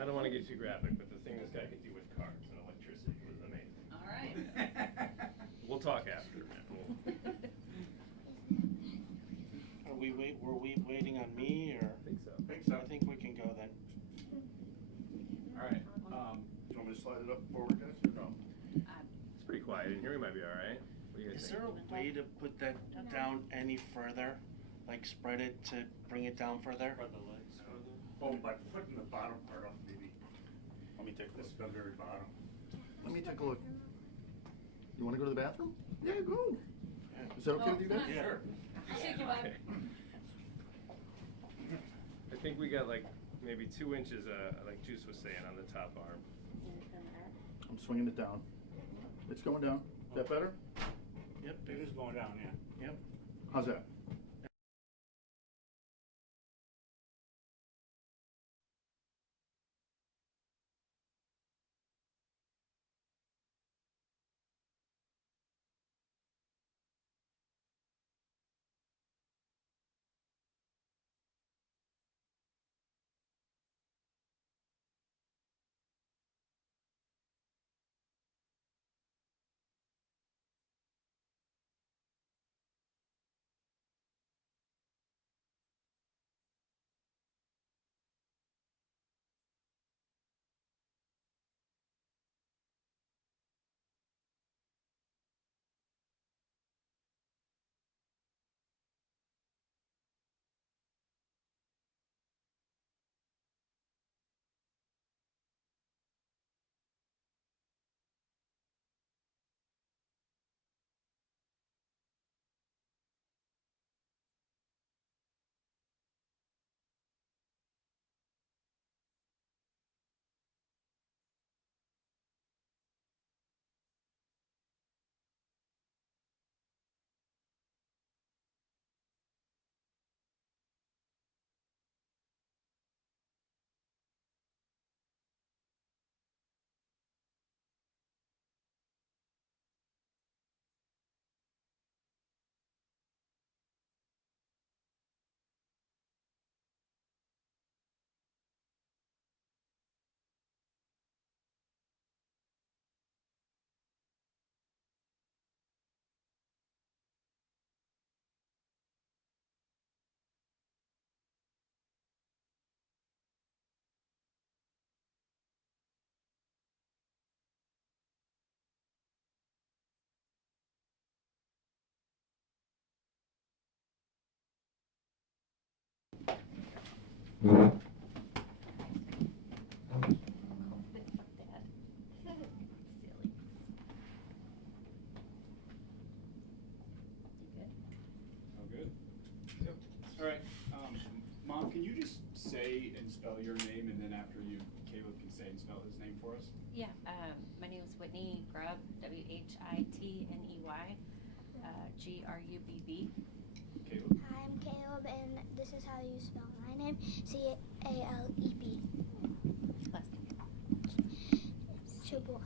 I don't want to get too graphic, but the thing this guy could do with cars and electricity was amazing. All right. We'll talk after. Were we waiting on me, or? I think so. I think we can go then. All right. Do you want me to slide it up forward, guys, or no? It's pretty quiet in here. We might be all right. What do you guys Is think? there a way to put that down any further? Like spread it to bring it down further? Oh, by putting the bottom part up, maybe. Let me take a This look. the very bottom. Let me take a look. You wanna go to the bathroom? Yeah, go. Yeah. Is that okay with you guys? Yeah. Sure. Shake your butt. Okay. I think we got like maybe 2 inches, like Juice was saying, on the top arm. I'm swinging it down. It's going down. Is that better? Yep. It is going down, yeah. Yep. How's that? Oh, good. Yep. All right. Mom, can you just say and spell your name, and then after you, Caleb can say and spell his name for us? Yeah, my name is Whitney Grubb, Whitney, Grubb. Caleb? Hi, I'm Caleb, and this is how you spell my name, C-A-L-E-B. Last name. Chabolla,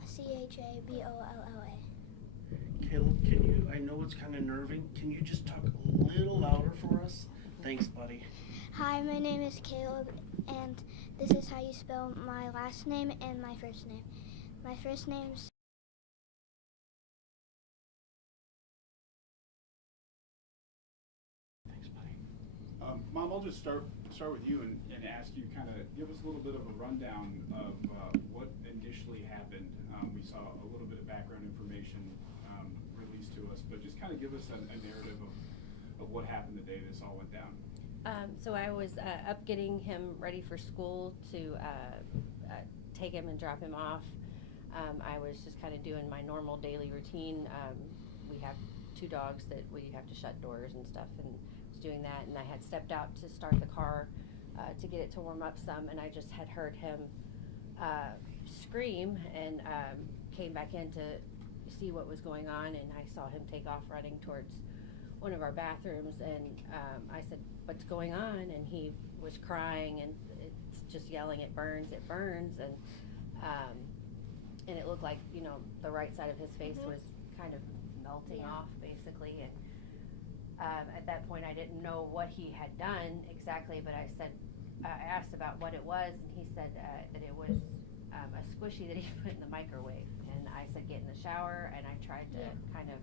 Caleb, can you, I know it's kind of nerving, can you just talk a little louder for us? Thanks, buddy. Hi, my name is Caleb, and this is how you spell my last name and my first name. My first name's Thanks, buddy. Mom, I'll just start with you and ask you kind of give us a little bit of a rundown of what initially happened. We saw a little bit of background information released to us, but just kind of give us a narrative of what happened the day this all went down. So I was up getting him ready for school to take him and drop him off. I was just kind of doing my normal daily routine. We have 2 dogs that we have to shut doors and stuff, and was doing that. And I had stepped out to start the car to get it to warm up some, and I just had heard him scream and came back in to see what was going on, and I saw him take off running towards one of our bathrooms, and I said, "What's going on?" And he was crying and it's just yelling, "It burns, it burns," and it looked like, you know, the right side of his face was kind of melting off basically, and at that point I didn't know what he had done exactly, but I said, I asked about what it was, and he said that it was a squishy that he put in the microwave. And I said, get in the shower, and I tried to kind of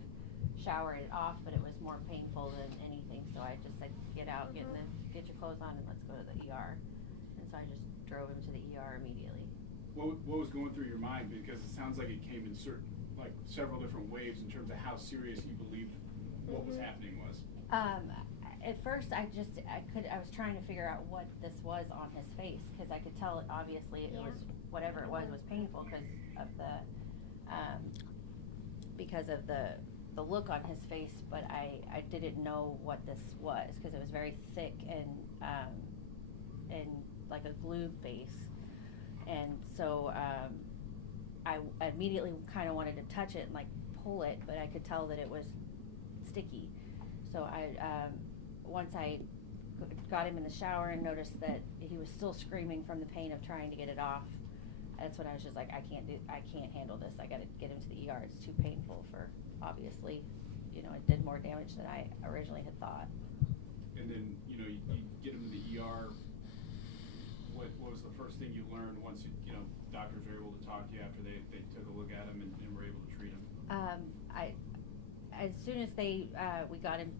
shower it off, but it was more painful than anything. So I just said, get out, get your clothes on, and let's go to the ER. And so I just drove him to the ER immediately. What was going through your mind? Because it sounds like it came in several different waves in terms of how serious you believed what was happening was. At first, I was trying to figure out what this was on his face, because I could tell it, obviously it was whatever it was painful because of the look on his face, but I didn't know what this was, because it was very thick and like a glue base, and so I immediately kind of wanted to touch it and like pull it, but I could tell that it was sticky. So once I got him in the shower and noticed that he was still screaming from the pain of trying to get it off, that's when I was just like, I can't handle this. I got to get him to the ER. It's too painful for, obviously, it did more damage than I originally had thought. And then, you get him to the ER. What was the first thing you learned once doctors were able to talk to you after they took a look at him and were able to treat him? As soon as we got him,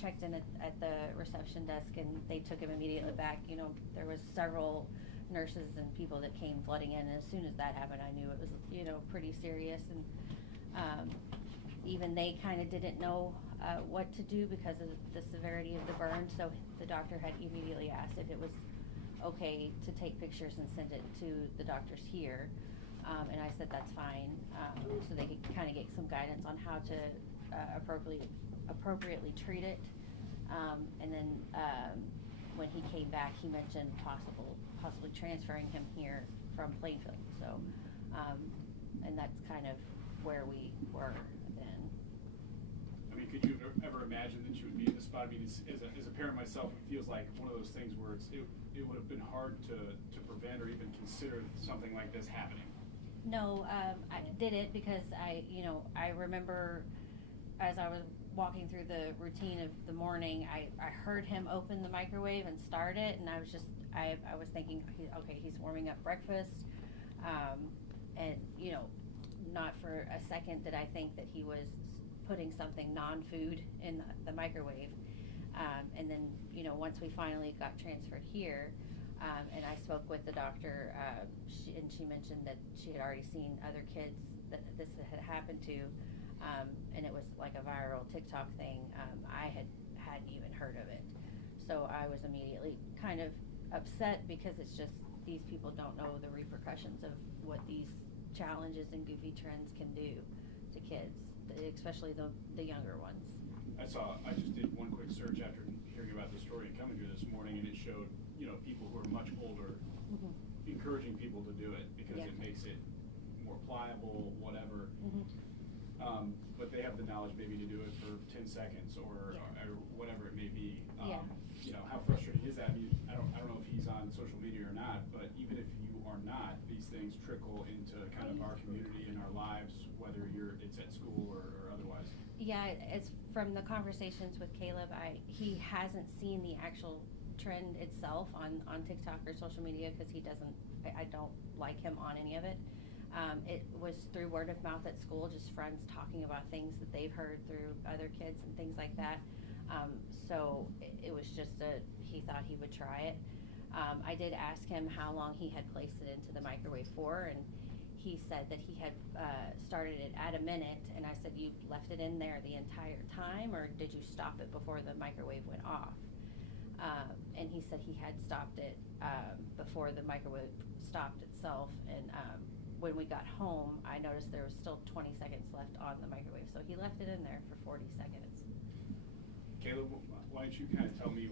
checked in at the reception desk, and they took him immediately back. There was several nurses and people that came flooding in, and as soon as that happened, I knew it was, pretty serious. And even they kind of didn't know what to do because of the severity of the burn. So the doctor had immediately asked if it was okay to take pictures and send it to the doctors here. And I said that's fine, so they could kind of get some guidance on how to appropriately treat it. And then when he came back, he mentioned possibly transferring him here from Plainfield. So, and that's kind of where we were then. I mean, could you ever imagine that you would be in this spot? I mean, as a parent myself, it feels like one of those things where it would have been hard to prevent or even consider something like this happening. No, I did it because I remember as I was walking through the routine of the morning, I heard him open the microwave and start it, and I was thinking, okay, he's warming up breakfast, and not for a second did I think that he was putting something non-food in the microwave. And then, once we finally got transferred here, and I spoke with the doctor, she mentioned that she had already seen other kids that this had happened to, and it was like a viral TikTok thing. I hadn't even heard of it. So I was immediately kind of upset because it's just these people don't know the repercussions of what these challenges and goofy trends can do to kids, especially the younger ones. I just did one quick search after hearing about the story and coming here this morning, and it showed, people who are much older encouraging people to do it because it makes it more pliable, whatever. But they have the knowledge maybe to do it for 10 seconds or whatever it may be. How frustrating is that? I mean, I don't know if he's on social media or not, but even if you are not, these things trickle into kind of our community and our lives, whether it's at school or otherwise. Yeah, it's from the conversations with Caleb, he hasn't seen the actual trend itself on TikTok or social media because I don't like him on any of it. It was through word of mouth at school, just friends talking about things that they've heard through other kids and things like that. So it was just he thought he would try it. I did ask him how long he had placed it into the microwave for, and he said that he had started it at a minute, and I said, you left it in there the entire time, or did you stop it before the microwave went off? And he said he had stopped it before the microwave stopped itself, and when we got home, I noticed there was still 20 seconds left on the microwave, so he left it in there for 40 seconds. Caleb, why don't you kind of tell me,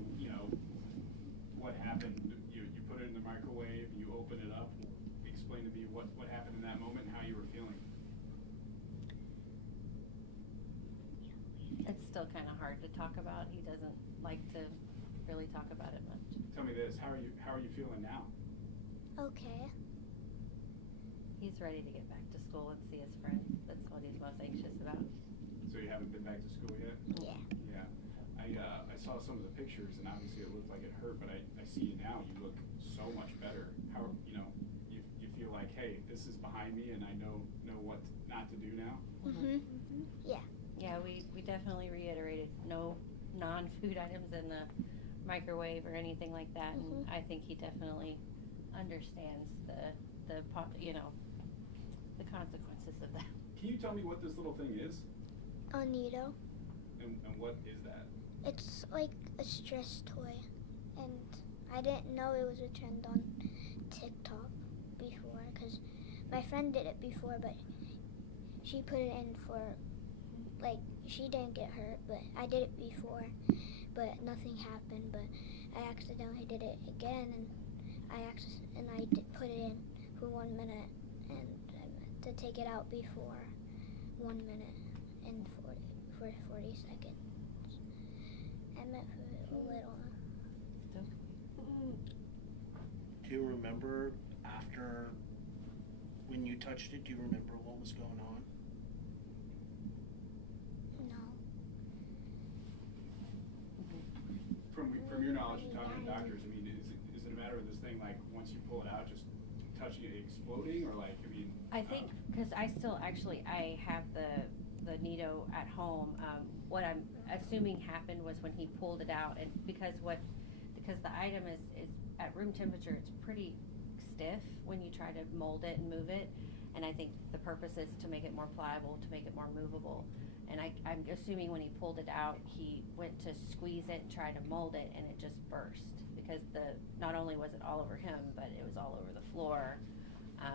what happened? You put it in the microwave, you open it up. Explain to me what happened in that moment and how you were feeling. It's still kind of hard to talk about. He doesn't like to really talk about it much. Tell me this, how are you feeling now? Okay. He's ready to get back to school and see his friends. That's what he's most anxious about. So you haven't been back to school yet? Yeah. Yeah. I saw some of the pictures, and obviously it looked like it hurt, but I see you now. You look so much better. How, you know, you feel like, hey, this is behind me and I know what not to do now? Mhm. Yeah. Yeah, we definitely reiterated no non-food items in the microwave or anything like that, and I think he definitely understands you know, the consequences of that. Can you tell me what this little thing is? A Neato. And what is that? It's like a stress toy, and I didn't know it was a trend on TikTok before, because my friend did it before, but she put it in for, like, she didn't get hurt, but I did it before, but nothing happened, but I accidentally did it again, and I put it in for 1 minute, and I meant to take it out before 1 minute and 40 seconds. I meant for a little. Do you remember after, when you touched it, do you remember what was going on? No. From your knowledge and talking to doctors, I mean, is it a matter of this thing, like, once you pull it out, just touching it exploding, or like, I mean? I think, because I still actually, I have the Neato at home. What I'm assuming happened was when he pulled it out, and because the item is at room temperature, it's pretty stiff when you try to mold it and move it, and I think the purpose is to make it more pliable, to make it more movable. And I'm assuming when he pulled it out, he went to squeeze it and try to mold it, and it just burst, because not only was it all over him, but it was all over the floor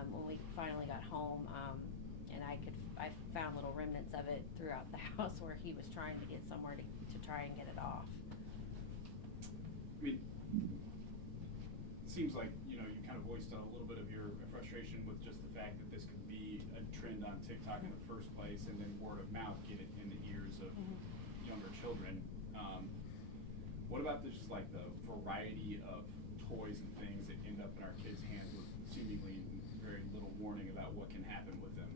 when we finally got home. And I found little remnants of it throughout the house where he was trying to get somewhere to try and get it off. I mean, it seems like, you know, you kind of voiced a little bit of your frustration with just the fact that this could be a trend on TikTok in the first place, and then word of mouth get it in the ears of younger children. What about just like the variety of toys and things that end up in our kids' hands with seemingly very little warning about what can happen with them?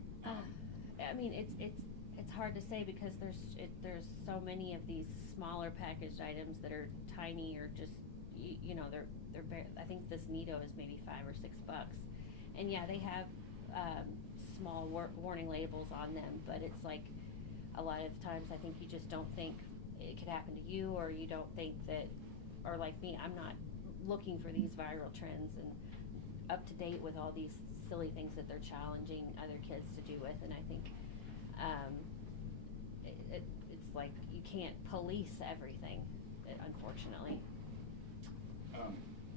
I mean, it's hard to say, because there's so many of these smaller packaged items that are tiny, or just you know, they're I think this Neato is maybe $5 or $6, and yeah, they have small warning labels on them, but it's like a lot of times I think you just don't think it could happen to you, or you don't think that, or like me, I'm not looking for these viral trends and up to date with all these silly things that they're challenging other kids to do with, and I think it's like you can't police everything, unfortunately.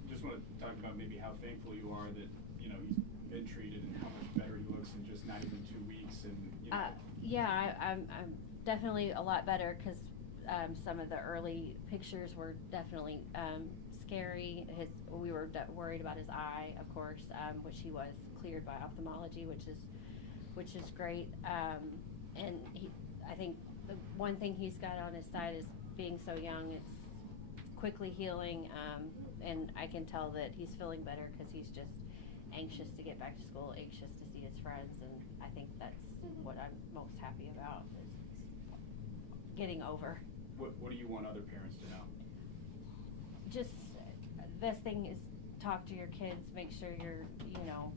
Just want to talk about maybe how thankful you are that, you know, he's been treated and how much better he looks in just not even 2 weeks, and you know. Yeah, I'm definitely a lot better, because some of the early pictures were definitely scary. We were worried about his eye, of course, which he was cleared by ophthalmology, which is great. And I think the one thing he's got on his side is being so young. It's quickly healing, and I can tell that he's feeling better, because he's just anxious to get back to school, anxious to see his friends, and I think that's what I'm most happy about, is getting over. What do you want other parents to know? Just best thing is talk to your kids, make sure you're, you know,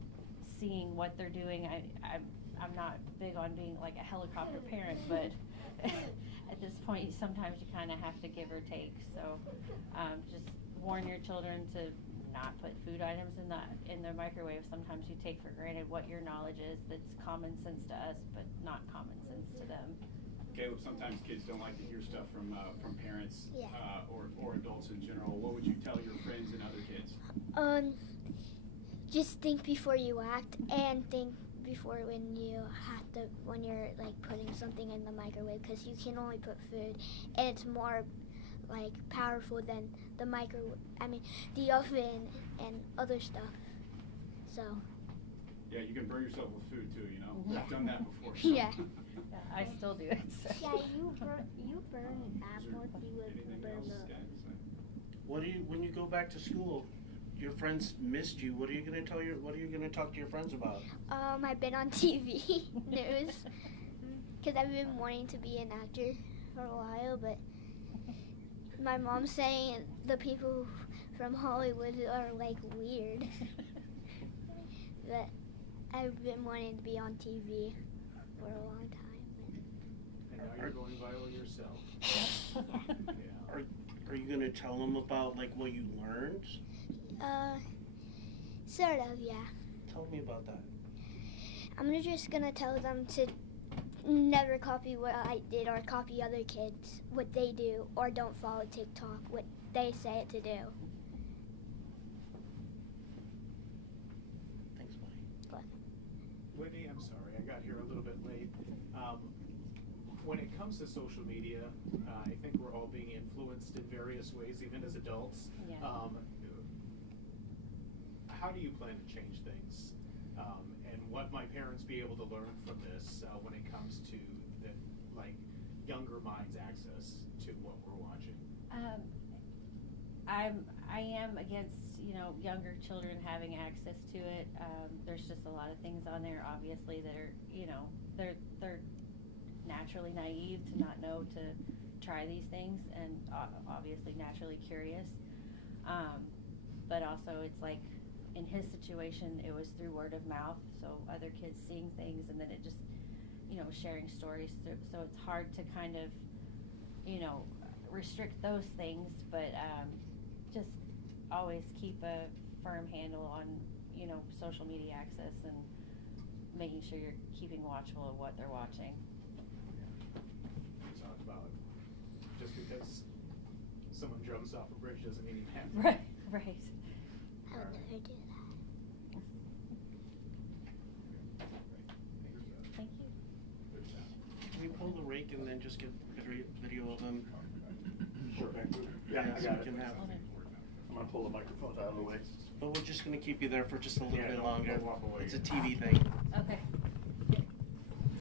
seeing what they're doing. I'm not big on being like a helicopter parent, but at this point sometimes you kind of have to give or take. So just warn your children to not put food items in the microwave. Sometimes you take for granted what your knowledge is that's common sense to us, but not common sense to them. Caleb, sometimes kids don't like to hear stuff from parents, Yeah. or adults in general. What would you tell your friends and other kids? Just think before you act, and think before when you're like putting something in the microwave, because you can only put food, and it's more like powerful than the the oven and other stuff. So. Yeah, you can burn yourself with food too, you know? Yeah. I've done that before. So. Yeah. Yeah, I still do it. So. Yeah, you burn apples, you would Anything burn else? the. Yeah, When you go back to school, your friends missed you. What are you gonna talk to your friends about? I've been on TV news, because I've been wanting to be an actor for a while, but my mom's saying the people from Hollywood are like weird. But I've been wanting to be on TV for a long time. And now you're going viral yourself. Yeah. Are you gonna tell them about like what you learned? Sort of, yeah. Tell me about that. I'm just gonna tell them to never copy what I did or copy other kids, what they do, or don't follow TikTok, what they say it to do. Thanks, buddy. Whitney, I'm sorry, I got here a little bit late. When it comes to social media, I think we're all being influenced in various ways, even as adults. Yeah. How do you plan to change things? And what might parents be able to learn from this when it comes to the younger minds' access to what we're watching? I am against, younger children having access to it. There's just a lot of things on there, obviously, that are, they're naturally naive to not know to try these things, and obviously naturally curious. But also, it's like, in his situation, it was through word of mouth, so other kids seeing things, and then it just, sharing stories. So it's hard to kind of, restrict those things, but just always keep a firm handle on, social media access and making sure you're keeping watchful of what they're watching. We talked about just because someone jumps off a bridge doesn't mean you have to. Right. I would never do that. Thank you. Can we pull the rake and then just get a video of them? Sure. Yeah, I so got we it. can have. I'm gonna pull the microphone out of the way. But we're just gonna keep you there for just a little Yeah, bit don't longer. walk away. It's a TV thing. Okay.